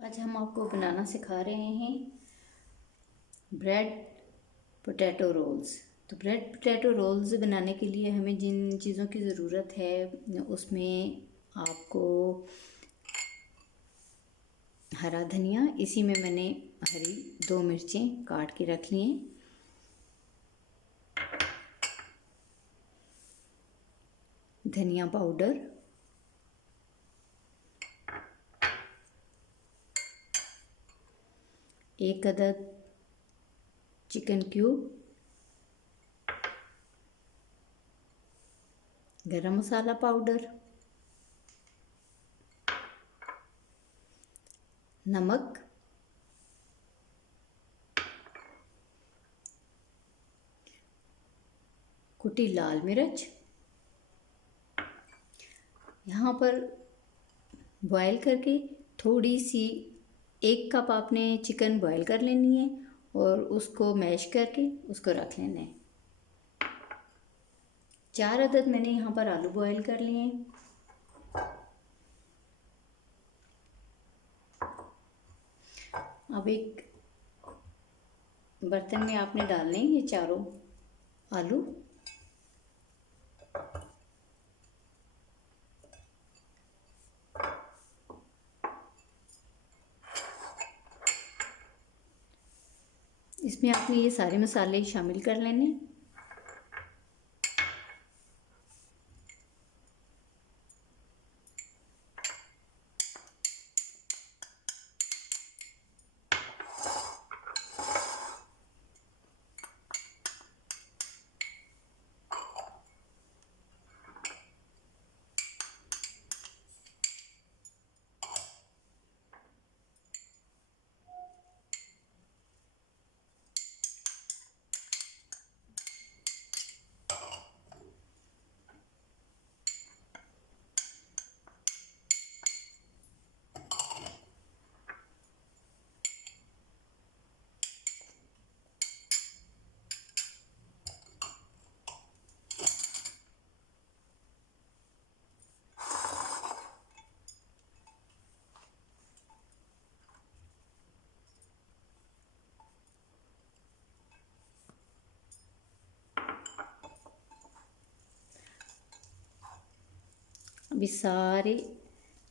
आज हम आपको बनाना सिखा रहे हैं ब्रेड पोटैटो रोल्स। तो ब्रेड पोटैटो रोल्स बनाने के लिए हमें जिन चीज़ों की ज़रूरत है उसमें आपको हरा धनिया, इसी में मैंने हरी 2 मिर्चें काट के रख ली हैं। धनिया पाउडर, एक अदद चिकन क्यूब, गरम मसाला पाउडर, नमक, कुटी लाल मिर्च। यहाँ पर बॉयल करके थोड़ी सी 1 कप आपने चिकन बॉयल कर लेनी है और उसको मैश करके उसको रख लेना है। 4 अदद मैंने यहाँ पर आलू बॉयल कर लिए हैं। अब एक बर्तन में आपने डालने हैं ये चारों आलू। इसमें आपने ये सारे मसाले शामिल कर लेने। अब इस सारे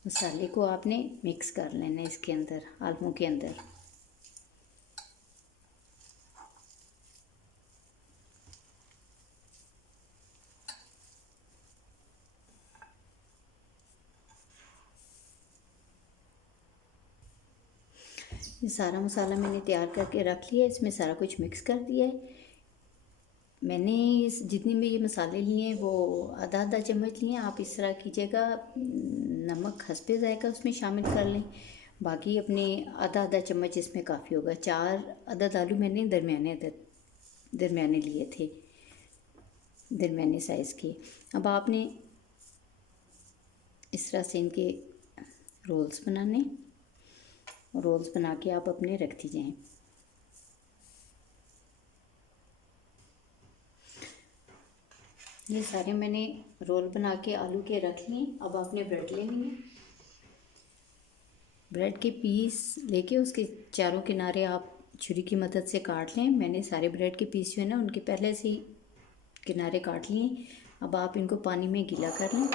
मसाले को आपने मिक्स कर लेना है इसके अंदर, आलू के अंदर। ये सारा मसाला मैंने तैयार करके रख लिया है, इसमें सारा कुछ मिक्स कर दिया है मैंने। इस जितने भी ये मसाले लिए हैं वो आधा आधा चम्मच लिए हैं। आप इस तरह कीजिएगा, नमक हस्बे ज़ायका उसमें शामिल कर लें। बाकी अपने आधा आधा चम्मच इसमें काफ़ी होगा। 4 अदद आलू मैंने दरमियाने लिए थे, दरमियाने साइज़ के। अब आपने इस तरह से इनके रोल्स बनाने, रोल्स बना के आप अपने रख दीजिए। ये सारे मैंने रोल बना के आलू के रख लिए। अब आपने ब्रेड लेनी है। ब्रेड के पीस लेके उसके चारों किनारे आप छुरी की मदद से काट लें। मैंने सारे ब्रेड के पीस जो है ना उनके पहले से ही किनारे काट लिए। अब आप इनको पानी में गीला कर लें।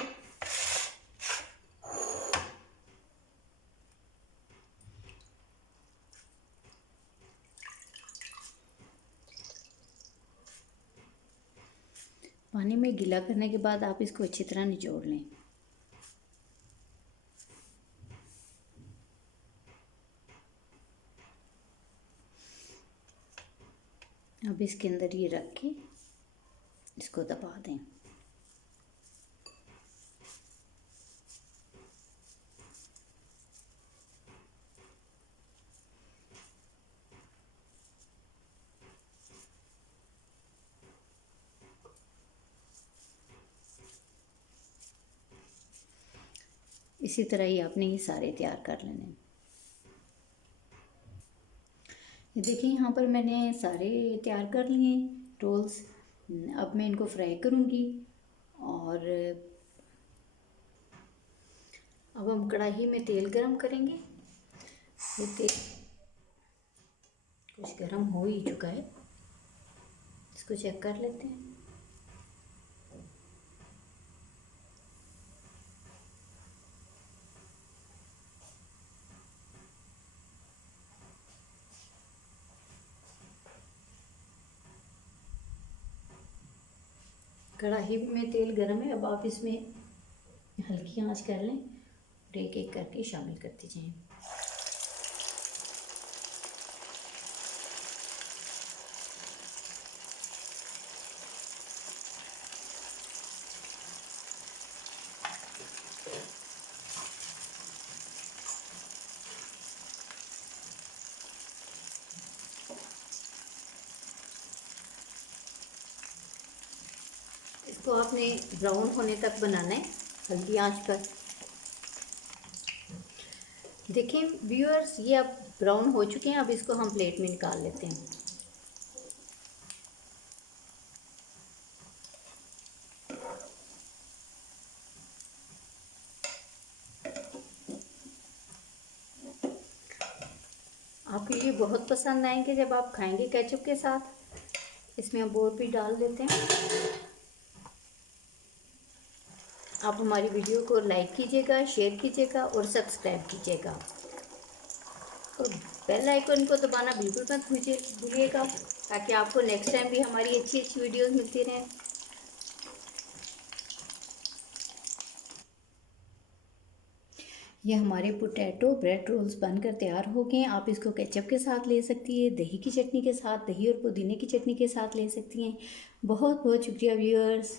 पानी में गीला करने के बाद आप इसको अच्छी तरह निचोड़ लें। अब इसके अंदर ये रख के इसको दबा दें। इसी तरह ही आपने ये सारे तैयार कर लेने। ये देखिए यहाँ पर मैंने सारे तैयार कर लिए रोल्स। अब मैं इनको फ्राई करूँगी। और अब हम कढ़ाई में तेल गरम करेंगे। ये तेल कुछ गर्म हो ही चुका है, इसको चेक कर लेते हैं। कढ़ाई में तेल गर्म है, अब आप इसमें हल्की आंच कर लें और एक एक करके शामिल करते जाएं। इसको आपने ब्राउन होने तक बनाना है हल्की आंच पर। देखें व्यूअर्स, ये अब ब्राउन हो चुके हैं, अब इसको हम प्लेट में निकाल लेते हैं। आपको ये बहुत पसंद आएंगे जब आप खाएंगे केचप के साथ। इसमें हम और भी डाल देते हैं। आप हमारी वीडियो को लाइक कीजिएगा, शेयर कीजिएगा और सब्सक्राइब कीजिएगा, और बेल आइकन को दबाना बिल्कुल मत भूलिएगा, ताकि आपको नेक्स्ट टाइम भी हमारी अच्छी अच्छी वीडियोस मिलती रहें। ये हमारे पोटैटो ब्रेड रोल्स बनकर तैयार हो गए हैं। आप इसको केचप के साथ ले सकती है, दही की चटनी के साथ, दही और पुदीने की चटनी के साथ ले सकती हैं। बहुत बहुत शुक्रिया व्यूअर्स।